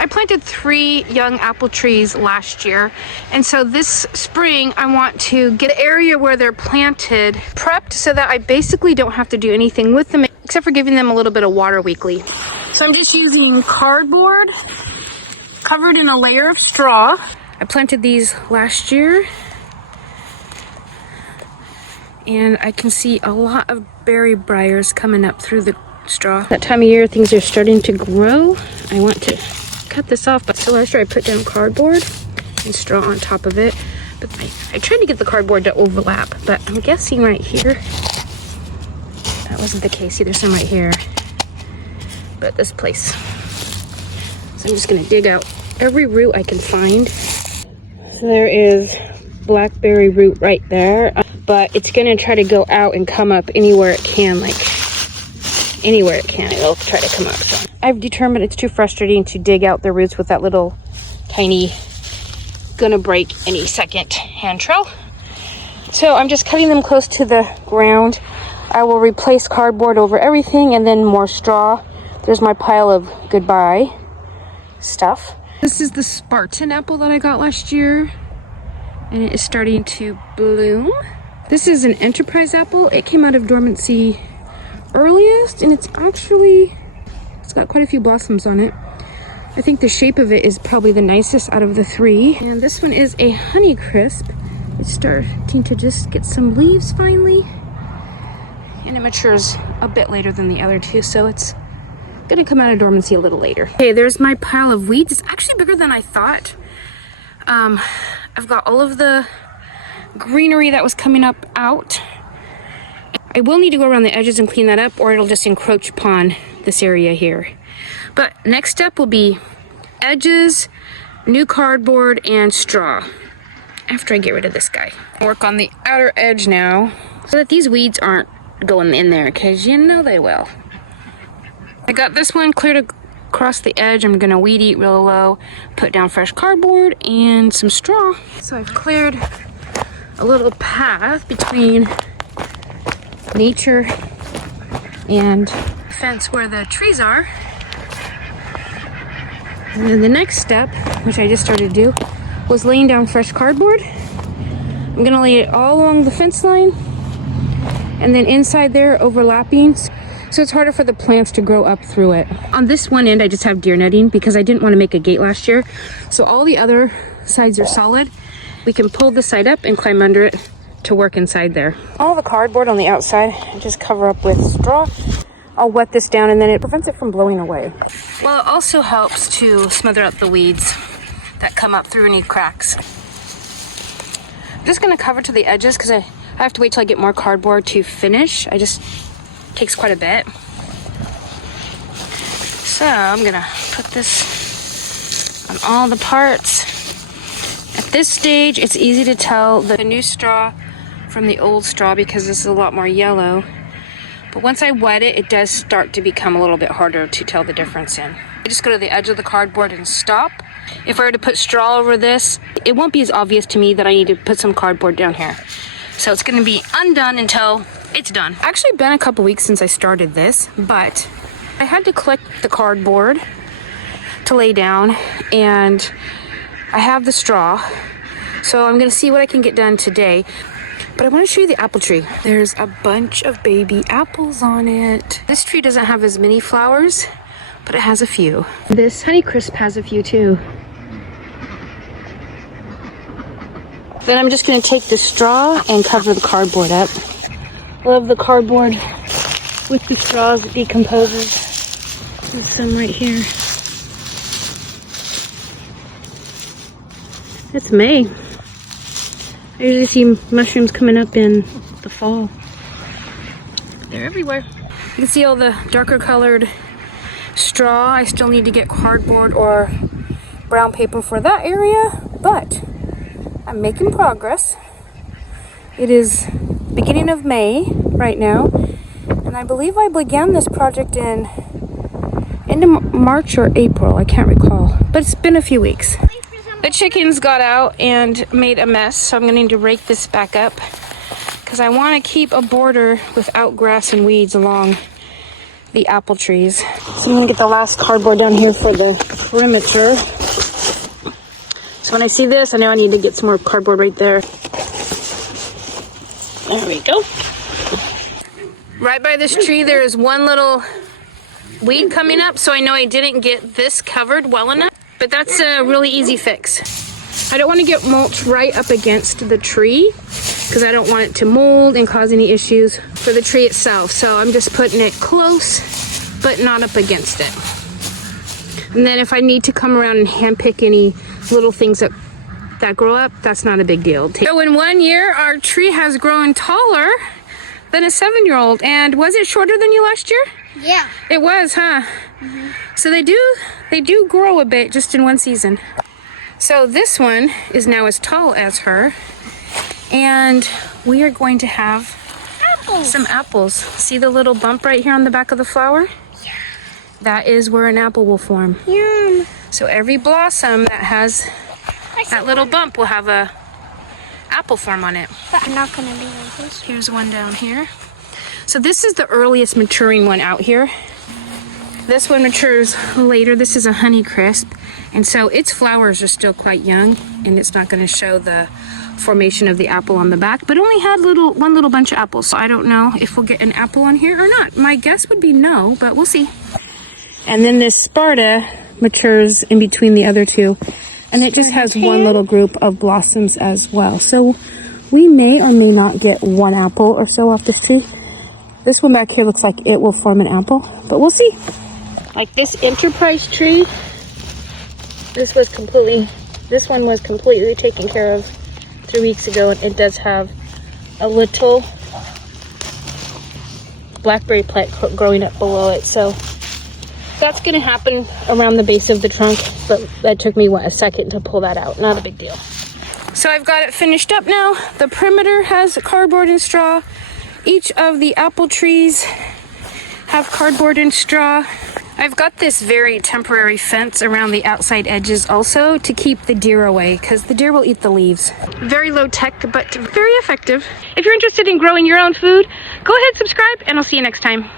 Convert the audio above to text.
I planted 3 young apple trees last year, and so this spring I want to get an area where they're planted prepped so that I basically don't have to do anything with them except for giving them a little bit of water weekly. So I'm just using cardboard covered in a layer of straw. I planted these last year, and I can see a lot of berry briars coming up through the straw. That time of year things are starting to grow. I want to cut this off, but so last year I put down cardboard and straw on top of it, but I tried to get the cardboard to overlap, but I'm guessing right here that wasn't the case. There's some right here, but this place. So I'm just gonna dig out every root I can find. So there is blackberry root right there, but it's gonna try to go out and come up anywhere it can, like anywhere it can, it'll try to come up. So I've determined it's too frustrating to dig out the roots with that little tiny, gonna break any second hand trowel. So I'm just cutting them close to the ground. I will replace cardboard over everything and then more straw. There's my pile of goodbye stuff. This is the Spartan apple that I got last year, and it is starting to bloom. This is an enterprise apple. It came out of dormancy earliest, and it's got quite a few blossoms on it. I think the shape of it is probably the nicest out of the 3. And this one is a Honeycrisp. It's starting to just get some leaves finally, and it matures a bit later than the other 2, so it's gonna come out of dormancy a little later. Okay, there's my pile of weeds. It's actually bigger than I thought. I've got all of the greenery that was coming up out. I will need to go around the edges and clean that up, or it'll just encroach upon this area here. But next step will be edges, new cardboard, and straw after I get rid of this guy. Work on the outer edge now so that these weeds aren't going in there, because you know they will. I got this one cleared across the edge. I'm gonna weed eat real low, put down fresh cardboard and some straw. So I've cleared a little path between nature and fence where the trees are. And then the next step, which I just started to do, was laying down fresh cardboard. I'm gonna lay it all along the fence line and then inside there overlapping, so it's harder for the plants to grow up through it. On this one end I just have deer netting because I didn't want to make a gate last year, so all the other sides are solid. We can pull this side up and climb under it to work inside there. All the cardboard on the outside I just cover up with straw. I'll wet this down and then it prevents it from blowing away. Well, it also helps to smother out the weeds that come up through any cracks. I'm just gonna cover to the edges because I have to wait till I get more cardboard to finish. Takes quite a bit. So I'm gonna put this on all the parts. At this stage, it's easy to tell the new straw from the old straw because this is a lot more yellow. But once I wet it, it does start to become a little bit harder to tell the difference in. I just go to the edge of the cardboard and stop. If I were to put straw over this, it won't be as obvious to me that I need to put some cardboard down here. So it's gonna be undone until it's done. Actually been a couple weeks since I started this, but I had to collect the cardboard to lay down, and I have the straw. So I'm gonna see what I can get done today. But I want to show you the apple tree. There's a bunch of baby apples on it. This tree doesn't have as many flowers, but it has a few. This Honeycrisp has a few too. Then I'm just going to take the straw and cover the cardboard up. Love the cardboard with the straws, it decomposes. There's some right here. It's May. I usually see mushrooms coming up in the fall. They're everywhere. You can see all the darker colored straw. I still need to get cardboard or brown paper for that area, but I'm making progress. It is beginning of May right now, and I believe I began this project in end of March or April, I can't recall, but it's been a few weeks. The chickens got out and made a mess, so I'm going to need to rake this back up because I want to keep a border without grass and weeds along the apple trees. So I'm gonna get the last cardboard down here for the perimeter. So when I see this, I know I need to get some more cardboard right there. There we go. Right by this tree, there is one little weed coming up, so I know I didn't get this covered well enough, but that's a really easy fix. I don't want to get mulch right up against the tree because I don't want it to mold and cause any issues for the tree itself. So I'm just putting it close, but not up against it. And then if I need to come around and handpick any little things that grow up, that's not a big deal. So in 1 year, our tree has grown taller than a 7-year-old. And was it shorter than you last year? Yeah. It was, huh? So they do grow a bit just in one season. So this one is now as tall as her, and we are going to have some apples. See the little bump right here on the back of the flower? Yeah. That is where an apple will form. Yum. So every blossom that has that little bump will have a apple form on it. But I'm not gonna be like this. Here's one down here. So this is the earliest maturing one out here. This one matures later. This is a Honeycrisp, and so its flowers are still quite young, and it's not going to show the formation of the apple on the back, but only had one little bunch of apples. So I don't know if we'll get an apple on here or not. My guess would be no, but we'll see. And then this Sparta matures in between the other two, and it just has one little group of blossoms as well. So we may or may not get one apple or so off this tree. This one back here looks like it will form an apple, but we'll see. Like this Enterprise tree, this one was completely taken care of 3 weeks ago, and it does have a little blackberry plant growing up below it. So that's going to happen around the base of the trunk, but that took me, a second to pull that out. Not a big deal. So I've got it finished up now. The perimeter has cardboard and straw. Each of the apple trees have cardboard and straw. I've got this very temporary fence around the outside edges also to keep the deer away, because the deer will eat the leaves. Very low tech, but very effective. If you're interested in growing your own food, go ahead, subscribe, and I'll see you next time.